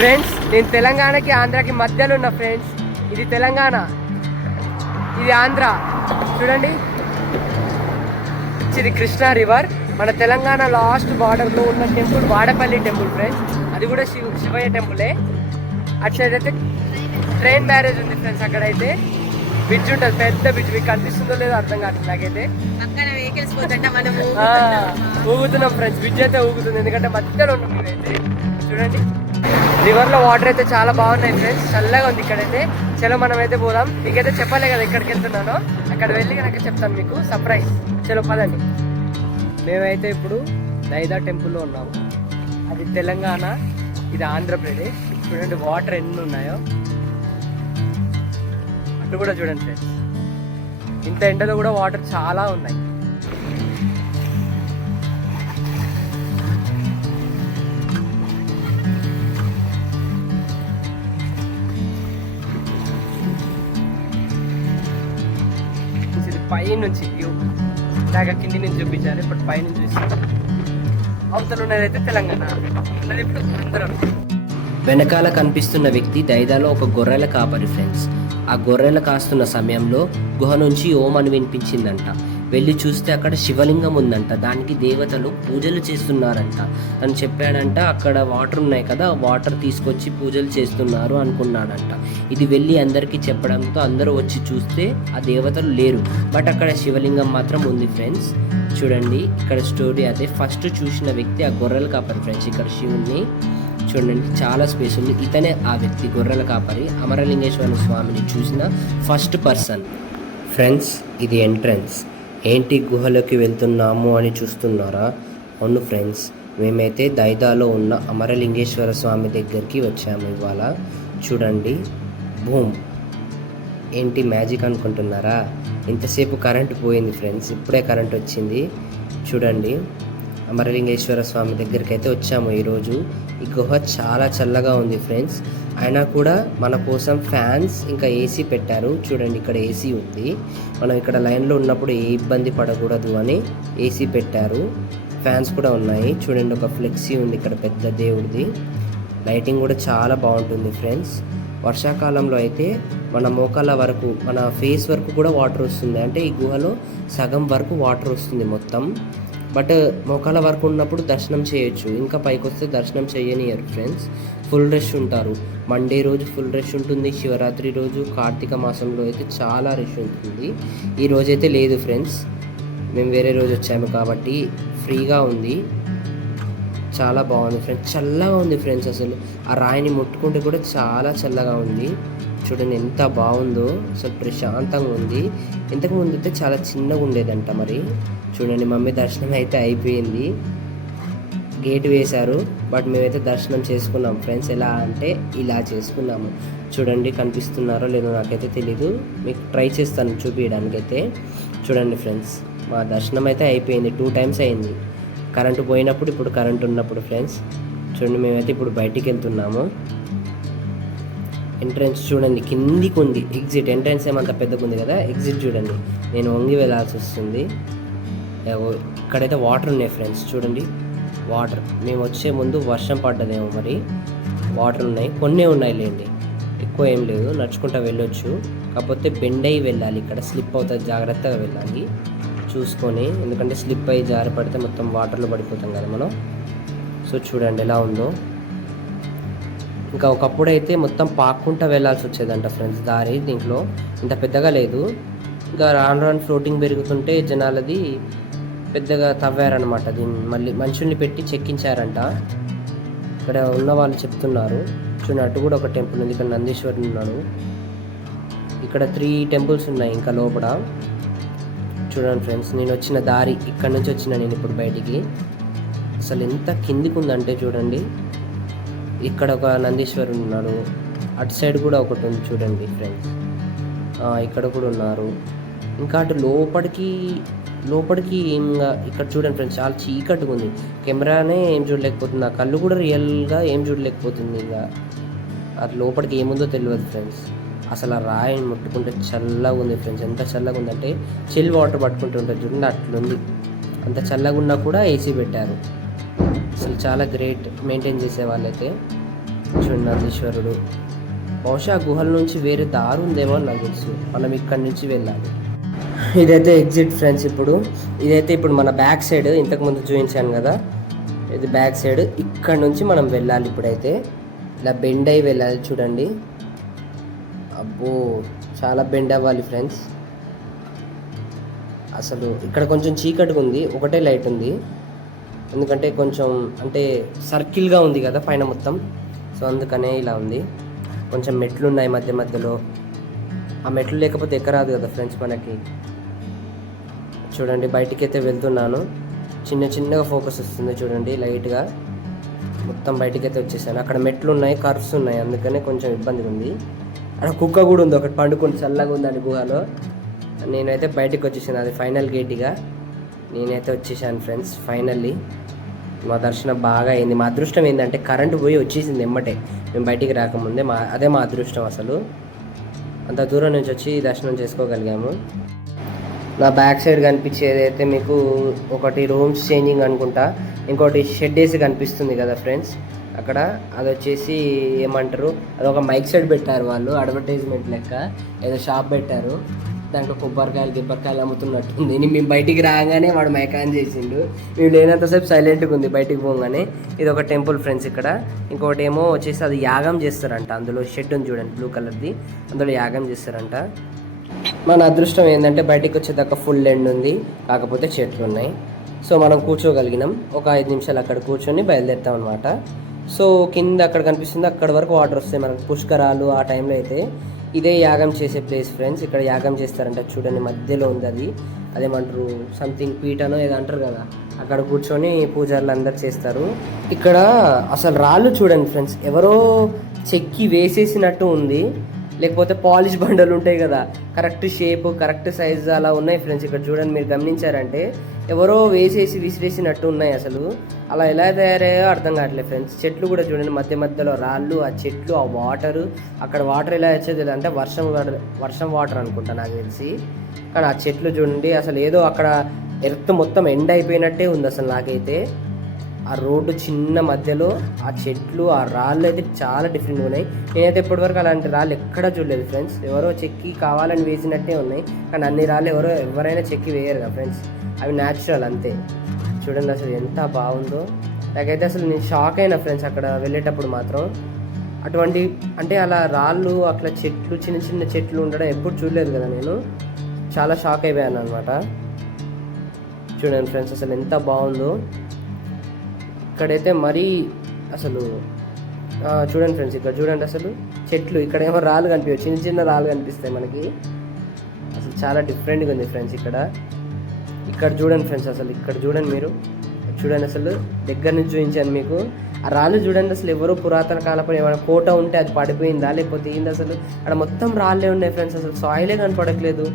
Friends నేను తెలంగాణకి ఆంధ్రాకి మధ్యలో ఉన్న ఫ్రెండ్స్. ఇది తెలంగాణ, ఇది ఆంధ్ర. చూడండి, ఇది కృష్ణా రివర్. మన తెలంగాణ లాస్ట్ బార్డర్లో ఉన్న టెంపుల్ వాడపల్లి టెంపుల్ ఫ్రెండ్స్. అది కూడా శివయ్య టెంపులే. అటు సైడ్ అయితే ట్రైన్ బ్యారేజ్ ఉంది ఫ్రెండ్స్. అక్కడైతే బ్రిడ్జ్ ఉంటుంది, పెద్ద బ్రిడ్జ్. మీకు కనిపిస్తుందో లేదో అర్థం కాదు నాకైతే. ఊగుతున్నాం ఫ్రెండ్స్, బ్రిడ్జ్ అయితే ఊగుతుంది ఎందుకంటే మధ్యలో ఉన్నాం మేమైతే. చూడండి, రివర్లో వాటర్ అయితే చాలా బాగున్నాయి ఫ్రెండ్స్, చల్లగా ఉంది ఇక్కడైతే. చలో మనం అయితే పోదాం. మీకైతే చెప్పలే కదా ఎక్కడికి వెళ్తున్నానో, అక్కడ వెళ్ళి కనుక చెప్తాను మీకు సర్ప్రైజ్. చలో పదండి. మేమైతే ఇప్పుడు దైదా టెంపుల్లో ఉన్నాము. అది తెలంగాణ, ఇది ఆంధ్రప్రదేశ్. చూడండి వాటర్ ఎన్ని ఉన్నాయో. అటు కూడా చూడండి ఫ్రెండ్స్, ఇంత ఎండలో కూడా వాటర్ చాలా ఉన్నాయి. పై నుంచి వ్యూ ఇలాగ కింది నుంచి చూపించారు, ఇప్పుడు పై నుంచి చూస్తారు. అవతల ఉన్నదైతే తెలంగాణ, ఉన్నది ఇప్పుడు ఆంధ్ర. వెనకాల కనిపిస్తున్న వ్యక్తి దైదాలో ఒక గొర్రెల కాపరి ఫ్రెండ్స్. ఆ గొర్రెలు కాస్తున్న సమయంలో గుహ నుంచి ఓం అని వినిపించిందంట. వెళ్ళి చూస్తే అక్కడ శివలింగం ఉందంట. దానికి దేవతలు పూజలు చేస్తున్నారంట. తను చెప్పాడంట అక్కడ వాటర్ ఉన్నాయి కదా, వాటర్ తీసుకొచ్చి పూజలు చేస్తున్నారు అనుకున్నాడంట. ఇది వెళ్ళి అందరికీ చెప్పడంతో అందరూ వచ్చి చూస్తే ఆ దేవతలు లేరు, బట్ అక్కడ శివలింగం మాత్రం ఉంది ఫ్రెండ్స్. చూడండి ఇక్కడ స్టోరీ అదే. ఫస్ట్ చూసిన వ్యక్తి ఆ గొర్రెల కాపరి ఫ్రెండ్స్. ఇక్కడ శివుణ్ణి చూడండి, చాలా స్పేస్ ఉంది. ఇతనే ఆ వ్యక్తి గొర్రెల కాపరి. అమరలింగేశ్వర స్వామిని చూసిన ఫస్ట్ పర్సన్ ఫ్రెండ్స్. ఇది ఎంట్రన్స్. ఏంటి గుహలోకి వెళ్తున్నాము అని చూస్తున్నారా? అవును ఫ్రెండ్స్, మేమైతే దైదాలో ఉన్న అమరలింగేశ్వర స్వామి దగ్గరికి వచ్చాము ఇవాళ. చూడండి, బూమ్. ఏంటి మ్యాజిక్ అనుకుంటున్నారా? ఇంతసేపు కరెంట్ పోయింది ఫ్రెండ్స్, ఇప్పుడే కరెంట్ వచ్చింది. చూడండి, అమరలింగేశ్వర స్వామి దగ్గరికి అయితే వచ్చాము ఈరోజు. ఈ గుహ చాలా చల్లగా ఉంది ఫ్రెండ్స్. అయినా కూడా మన కోసం ఫ్యాన్స్ ఇంకా ఏసీ పెట్టారు. చూడండి, ఇక్కడ ఏసీ ఉంది. మనం ఇక్కడ లైన్లో ఉన్నప్పుడు ఏ ఇబ్బంది పడకూడదు అని ఏసీ పెట్టారు. ఫ్యాన్స్ కూడా ఉన్నాయి. చూడండి, ఒక ఫ్లెక్సీ ఉంది ఇక్కడ పెద్ద దేవుడిది. లైటింగ్ కూడా చాలా బాగుంటుంది ఫ్రెండ్స్. వర్షాకాలంలో అయితే మన మోకాళ్ళ వరకు, మన ఫేస్ వరకు కూడా వాటర్ వస్తుంది. అంటే ఈ గుహలో సగం వరకు వాటర్ వస్తుంది మొత్తం. బట్ మోకాళ్ళ వరకు ఉన్నప్పుడు దర్శనం చేయొచ్చు, ఇంకా పైకి వస్తే దర్శనం చేయనియరు ఫ్రెండ్స్. ఫుల్ రష్ ఉంటారు. మండే రోజు ఫుల్ రష్ ఉంటుంది. శివరాత్రి రోజు, కార్తీక మాసంలో అయితే చాలా రష్ ఉంటుంది. ఈ రోజైతే లేదు ఫ్రెండ్స్, మేము వేరే రోజు వచ్చాము కాబట్టి ఫ్రీగా ఉంది. చాలా బాగుంది ఫ్రెండ్స్, చల్లగా ఉంది ఫ్రెండ్స్. అసలు ఆ రాయిని ముట్టుకుంటే కూడా చాలా చల్లగా ఉంది. చూడండి ఎంత బాగుందో, అసలు ప్రశాంతంగా ఉంది. ఇంతకుముందు అయితే చాలా చిన్నగా ఉండేదంట. మరి చూడండి, మమ్మీ దర్శనం అయితే అయిపోయింది. గేట్ వేశారు, బట్ మేమైతే దర్శనం చేసుకున్నాం ఫ్రెండ్స్. ఎలా అంటే ఇలా చేసుకున్నాము. చూడండి, కనిపిస్తున్నారో లేదో నాకైతే తెలీదు, మీకు ట్రై చేస్తాను చూపించడానికైతే. చూడండి ఫ్రెండ్స్, మా దర్శనం అయితే అయిపోయింది. 2 times అయింది. కరెంటు పోయినప్పుడు, ఇప్పుడు కరెంటు ఉన్నప్పుడు ఫ్రెండ్స్. చూడండి, మేమైతే ఇప్పుడు బయటికి వెళ్తున్నాము. ఎంట్రన్స్ చూడండి కిందికి ఉంది. ఎగ్జిట్, ఎంట్రన్స్ ఏమంత పెద్దగా ఉంది కదా, ఎగ్జిట్ చూడండి. నేను వంగి వెళ్ళాల్సి వస్తుంది. ఇక్కడైతే వాటర్ ఉన్నాయి ఫ్రెండ్స్. చూడండి వాటర్, మేము వచ్చే ముందు వర్షం పడ్డదేమో మరి. వాటర్ ఉన్నాయి, కొన్నే ఉన్నాయి లేండి, ఎక్కువ ఏం లేదు. నడుచుకుంటూ వెళ్ళొచ్చు, కాకపోతే బెండ్ అయ్యి వెళ్ళాలి. ఇక్కడ స్లిప్ అవుతుంది, జాగ్రత్తగా వెళ్ళాలి చూసుకొని, ఎందుకంటే స్లిప్ అయ్యి జారి పడితే మొత్తం వాటర్లో పడిపోతాం కదా మనం. సో చూడండి ఎలా ఉందో. ఇంకా ఒకప్పుడు అయితే మొత్తం పాక్కుంటూ వెళ్ళాల్సి వచ్చేదంట ఫ్రెండ్స్ దారి. దీంట్లో ఇంత పెద్దగా లేదు. ఇంకా రాను రాను ఫ్లోటింగ్ పెరుగుతుంటే జనాలది పెద్దగా తవ్వారనమాట. దీన్ని మళ్ళీ మనుషుల్ని పెట్టి చెక్కించారంట. ఇక్కడ ఉన్న వాళ్ళు చెప్తున్నారు. చూడండి, అటు కూడా ఒక టెంపుల్ ఉంది. ఇక్కడ నందీశ్వరుడు ఉన్నాడు. ఇక్కడ 3 temples ఉన్నాయి ఇంకా లోపల. చూడండి ఫ్రెండ్స్, నేను వచ్చిన దారి ఇక్కడ నుంచి వచ్చిన నేను ఇప్పుడు బయటికి. అసలు ఎంత కిందికి ఉందంటే చూడండి, ఇక్కడ ఒక నందీశ్వరుడు ఉన్నాడు. అటు సైడ్ కూడా ఒకటి ఉంది చూడండి ఫ్రెండ్స్. ఇక్కడ కూడా ఉన్నారు. ఇంకా అటు లోపలికి ఇంకా ఇక్కడ చూడండి ఫ్రెండ్స్, చాలా చీకటిగా ఉంది. కెమెరానే ఏం చూడలేకపోతుంది, నా కళ్ళు కూడా రియల్గా ఏం చూడలేకపోతుంది. ఇంకా అటు లోపలికి ఏముందో తెలియదు ఫ్రెండ్స్. అసలు ఆ రాయిని ముట్టుకుంటే చల్లగా ఉంది ఫ్రెండ్స్. ఎంత చల్లగా ఉందంటే చిల్ వాటర్ పట్టుకుంటూ ఉంటుంది చూడండి, అట్లుంది. అంత చల్లగా ఉన్నా కూడా ఏసీ పెట్టారు. అసలు చాలా గ్రేట్ మెయింటైన్ చేసే వాళ్ళైతే. చూడండి నందీశ్వరుడు. బహుశా గుహల నుంచి వేరే దారి ఉందేమో అని నాకు తెలుసు. మనం ఇక్కడి నుంచి వెళ్ళాలి. ఇదైతే ఎగ్జిట్ ఫ్రెండ్స్. ఇదైతే ఇప్పుడు మన బ్యాక్ సైడ్, ఇంతకుముందు చూపించాను కదా, ఇది బ్యాక్ సైడ్. ఇక్కడ నుంచి మనం వెళ్ళాలి. ఇప్పుడైతే ఇలా బెండ్ అయి వెళ్ళాలి. చూడండి, అబ్బో చాలా బెండ్ అవ్వాలి ఫ్రెండ్స్. అసలు ఇక్కడ కొంచెం చీకటిగా ఉంది, ఒకటే లైట్ ఉంది. ఎందుకంటే కొంచెం అంటే సర్కిల్గా ఉంది కదా పైన మొత్తం, సో అందుకనే ఇలా ఉంది. కొంచెం మెట్లు ఉన్నాయి మధ్య మధ్యలో. ఆ మెట్లు లేకపోతే ఎక్కరాదు కదా ఫ్రెండ్స్ మనకి. చూడండి, బయటికి అయితే వెళ్తున్నాను. చిన్నగా ఫోకస్ వస్తుంది చూడండి, లైట్గా మొత్తం బయటికి అయితే వచ్చేసాను. అక్కడ మెట్లు ఉన్నాయి, కర్వ్స్ ఉన్నాయి, అందుకనే కొంచెం ఇబ్బందిగా ఉంది. అక్కడ కుక్క కూడా ఉంది ఒకటి, పండుకొని చల్లగా ఉందండి గుహలో. నేనైతే బయటికి వచ్చేసాను. అది ఫైనల్ గేట్గా నేనైతే వచ్చేసాను ఫ్రెండ్స్. ఫైనల్లీ మా దర్శనం బాగా అయింది. మా అదృష్టం ఏంటంటే కరెంటు పోయి వచ్చేసింది ఎమ్మటే, మేము బయటికి రాకముందే. అదే మా అదృష్టం. అసలు అంత దూరం నుంచి వచ్చి దర్శనం చేసుకోగలిగాము. నా బ్యాక్ సైడ్ కనిపించేది అయితే మీకు ఒకటి రూమ్స్ చేంజింగ్ అనుకుంటా, ఇంకోటి షెడ్ వేసి కనిపిస్తుంది కదా ఫ్రెండ్స్ అక్కడ. అది వచ్చేసి ఏమంటారు, అదొక మైక్ సెట్ పెట్టారు వాళ్ళు, అడ్వర్టైజ్మెంట్ లెక్క ఏదో షాప్ పెట్టారు. దాంట్లో గిబ్బరికాయలు అమ్ముతున్నట్టుంది. మేము బయటికి రాగానే వాడు మైక్ ఆన్ చేసిండు. మేము లేనంతసేపు సైలెంట్గా ఉంది బయటికి పోగానే. ఇది ఒక టెంపుల్ ఫ్రెండ్స్ ఇక్కడ. ఇంకోటి ఏమో వచ్చేసి అది యాగం చేస్తారంట. అందులో షెడ్ ఉంది చూడండి, బ్లూ కలర్ది, అందులో యాగం చేస్తారంట. మన అదృష్టం ఏంటంటే బయటికి వచ్చేదాకా ఫుల్ ఎండ్ ఉంది, కాకపోతే చెట్లు ఉన్నాయి. సో మనం కూర్చోగలిగినాం. ఒక 5 నిమిషాలు అక్కడ కూర్చొని బయలుదేరుతాం అనమాట. సో కింద అక్కడ కనిపిస్తుంది, అక్కడ వరకు వాటర్ వస్తాయి మనకు, పుష్కరాలు. ఆ టైంలో అయితే ఇదే యాగం చేసే ప్లేస్ ఫ్రెండ్స్. ఇక్కడ యాగం చేస్తారంట చూడండి, మధ్యలో ఉంది అది. అదేమంటారు, సంథింగ్ పీఠనో ఏదో అంటారు కదా, అక్కడ కూర్చొని పూజారులు అందరు చేస్తారు. ఇక్కడ అసలు రాళ్ళు చూడండి ఫ్రెండ్స్, ఎవరో చెక్కి వేసేసినట్టు ఉంది, లేకపోతే పాలిష్ బండలు ఉంటాయి కదా, కరెక్ట్ షేప్ కరెక్ట్ సైజ్ అలా ఉన్నాయి ఫ్రెండ్స్. ఇక్కడ చూడండి, మీరు గమనించారంటే ఎవరో వేసేసి విసిరేసినట్టు ఉన్నాయి. అసలు అలా ఎలా తయారయ్యో అర్థం కావట్లేదు ఫ్రెండ్స్. చెట్లు కూడా చూడండి, మధ్యలో రాళ్ళు, ఆ చెట్లు, ఆ వాటరు. అక్కడ వాటర్ ఎలా వచ్చేది అంటే వర్షం వాటర్ అనుకుంటా నాకు తెలిసి. కానీ ఆ చెట్లు చూడండి, అసలు ఏదో అక్కడ ఎర్త్ మొత్తం ఎండ్ అయిపోయినట్టే ఉంది అసలు నాకైతే. ఆ రోడ్డు చిన్న మధ్యలో ఆ చెట్లు, ఆ రాళ్ళు అయితే చాలా డిఫరెంట్గా ఉన్నాయి. నేనైతే ఇప్పటివరకు అలాంటి రాళ్ళు ఎక్కడా చూడలేదు ఫ్రెండ్స్. ఎవరో చెక్కి కావాలని వేసినట్టే ఉన్నాయి, కానీ అన్ని రాళ్ళు ఎవరైనా చెక్కి వేయరు కదా ఫ్రెండ్స్, అవి న్యాచురల్ అంతే. చూడండి అసలు ఎంత బాగుందో. నాకైతే అసలు నేను షాక్ అయినా ఫ్రెండ్స్ అక్కడ వెళ్ళేటప్పుడు మాత్రం. అటువంటి అంటే అలా రాళ్ళు, అట్లా చెట్లు, చిన్న చెట్లు ఉండడం ఎప్పుడు చూడలేదు కదా నేను. చాలా షాక్ అయిపోయాను అనమాట. చూడండి ఫ్రెండ్స్ అసలు ఎంత బాగుందో. ఇక్కడైతే మరీ అసలు చూడండి ఫ్రెండ్స్, ఇక్కడ చూడండి అసలు చెట్లు, ఇక్కడ ఏమో రాళ్ళు కనిపించవు, చిన్న రాళ్ళు కనిపిస్తాయి మనకి. అసలు చాలా డిఫరెంట్గా ఉంది ఫ్రెండ్స్ ఇక్కడ చూడండి ఫ్రెండ్స్. అసలు ఇక్కడ చూడండి, మీరు చూడండి అసలు దగ్గర నుంచి చూపించాను మీకు. ఆ రాళ్ళు చూడండి, అసలు ఎవరో పురాతన కాలపు ఏమైనా కోట ఉంటే అది పడిపోయిందా లేకపోతే ఏంది, అసలు అక్కడ మొత్తం రాళ్ళే ఉన్నాయి ఫ్రెండ్స్. అసలు సాయిలే కనపడట్లేదు.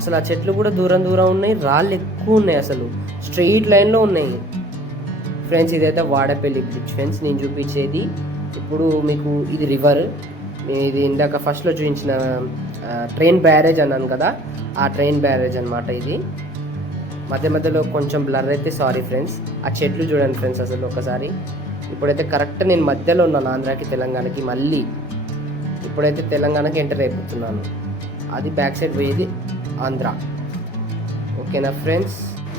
అసలు ఆ చెట్లు కూడా దూరం ఉన్నాయి, రాళ్ళు ఎక్కువ ఉన్నాయి, అసలు స్ట్రెయిట్ లైన్లో ఉన్నాయి ఫ్రెండ్స్. ఇదైతే వాడపల్లి బ్రిడ్జ్ ఫ్రెండ్స్ నేను చూపించేది. ఇప్పుడు మీకు ఇది రివర్, ఇది ఇందాక ఫస్ట్లో చూపించిన ట్రైన్ బ్యారేజ్ అన్నాను కదా, ఆ ట్రైన్ బ్యారేజ్ అనమాట ఇది. మధ్యలో కొంచెం బ్లర్ అయితే సారీ ఫ్రెండ్స్. ఆ చెట్లు చూడండి ఫ్రెండ్స్ అసలు ఒకసారి. ఇప్పుడైతే కరెక్ట్ నేను మధ్యలో ఉన్నాను, ఆంధ్రాకి తెలంగాణకి. మళ్ళీ ఇప్పుడైతే తెలంగాణకి ఎంటర్ అయిపోతున్నాను. అది బ్యాక్ సైడ్ పోయేది ఆంధ్ర. ఓకేనా ఫ్రెండ్స్?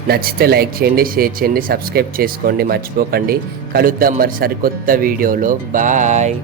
నచ్చితే లైక్ చేయండి, షేర్ చేయండి, సబ్స్క్రైబ్ చేసుకోండి మర్చిపోకండి. కలుద్దాం మరి సరికొత్త వీడియోలో. బాయ్.